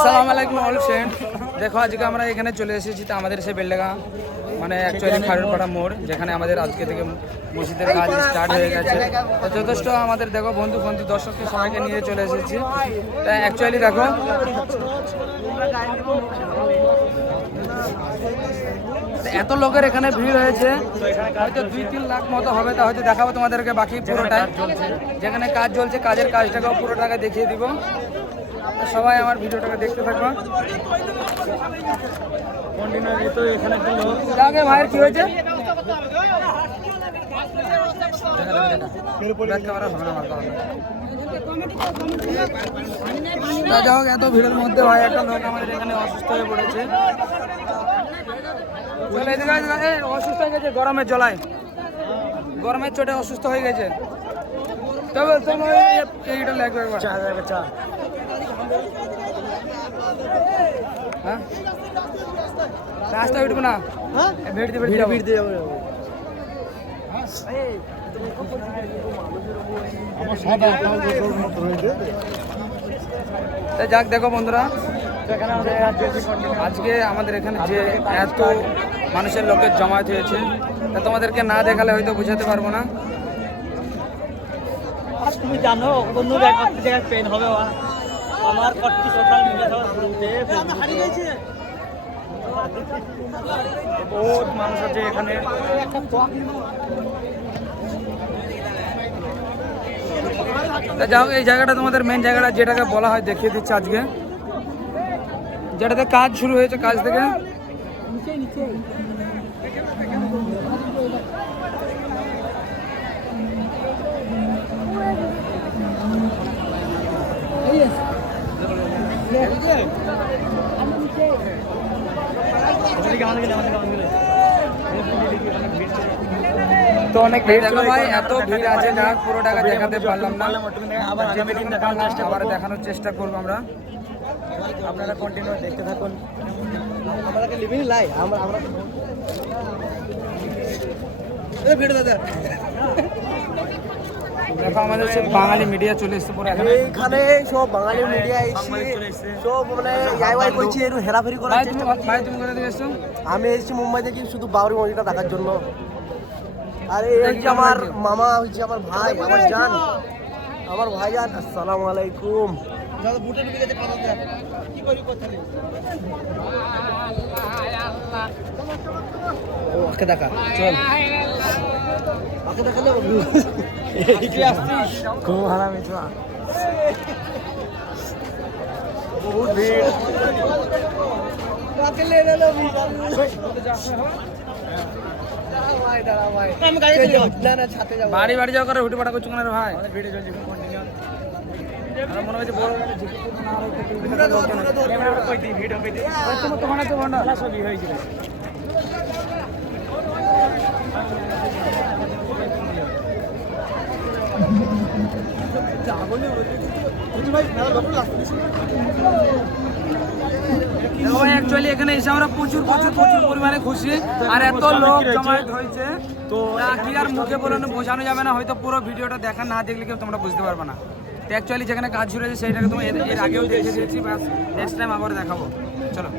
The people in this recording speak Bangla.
আসসালামু আলাইকুম অল ফ্রেন্ড। দেখো আজকে আমরা এখানে চলে এসেছি তো আমাদের সেই বেলডাঙ্গা মানে অ্যাকচুয়ালি খারুরপাড়া মোড়, যেখানে আমাদের আজকে থেকে মসজিদের কাজ স্টার্ট হয়ে গেছে। তো যথেষ্ট আমাদের দেখো বন্ধু দর্শককে সবাইকে নিয়ে চলে এসেছি। তাই অ্যাকচুয়ালি দেখো এত লোকের এখানে ভিড় হয়েছে, হয়তো 2-3 লাখ মতো হবে। তা হয়তো দেখাবো তোমাদেরকে বাকি পুরোটাই, যেখানে কাজ চলছে কাজের কাজটাকেও পুরোটাকে দেখিয়ে দিব। সবাই আমার ভিডিওটাকে দেখতে থাকবো। আগে ভাইয়ের কি হয়েছে যাই হোক, এত ভিড়ের মধ্যে ভাই একটা লোক আমাদের এখানে অসুস্থ হয়ে পড়েছে। অসুস্থ হয়ে গেছে গরমের জলায়, গরমের চোটে অসুস্থ হয়ে গেছে। তবে এইটা লাগবে একবার। হ্যাঁ রাস্তা উঠবো না, ভিড় দিয়ে যাক। দেখো বন্ধুরা, আজকে আমাদের এখানে যে এত মানুষের লোকের জমায়েত হয়েছে, তা তোমাদেরকে না দেখালে হয়তো বোঝাতে পারবো না। তুমি জানো অন্য জায়গায় পেন হবে আমার কতটি সোশ্যাল মিডিয়া বহুত মানুষ আছে এখানে। যাও, এই জায়গাটা তোমাদের মেন জায়গাটা যেটাকে বলা হয় দেখিয়ে দিচ্ছে আজকে, যেটাতে কাজ শুরু হয়েছে। কাজ থেকে তো অনেক দেখো ভাই, এত ভিড় আছে না পুরো টাকা দেখাতে পারলাম না। আবার দেখানোর চেষ্টা করবো আমরা, আপনারা কন্টিনিউ দেখতে থাকুন। দেখো আমাদের সব বাঙালি মিডিয়া চলে এসছে পুরো এখানে সব বাঙালি মিডিয়া এসে সব মানে ইয়াই করছে, একটু হেরাফেরি করার চেষ্টা করছে। ভাই তুমি কোথা থেকে এসছো? আমি এসেছি মুম্বাই থেকে, শুধু বাবরি মসজিদটা দেখার জন্য। আর এই হচ্ছে আমার মামা, হচ্ছে আমার ভাই, আমার জান, আমার ভাইজান। আসসালামু আলাইকুম। ওকে দেখা চল, ওকে দেখা যাবো। খুব হারামি তো বহুত ভিড়। বাড়ি বাড়ি যাওয়া করে হুটি পাটা করছো না রে ভাই? ভিডিও চলছে কন্টিনিউ। মনে হচ্ছে বড় ছবি হয়েছিল। অ্যাকচুয়ালি এখানে এসে আমরা প্রচুর পরিমাণে খুশি। আর এত লোক জমায়েত হয়েছে তো কি আর মুখে বোঝানো যাবে না। হয়তো পুরো ভিডিওটা দেখা না দেখলে কেউ তোমরা বুঝতে পারবে না। তো অ্যাকচুয়ালি যেখানে কাজ শুরু হয়েছে সেইটাকে তুমি এর আগেও দেখে দিয়েছি, বাস নেক্সট টাইম আবার দেখাবো। চলো।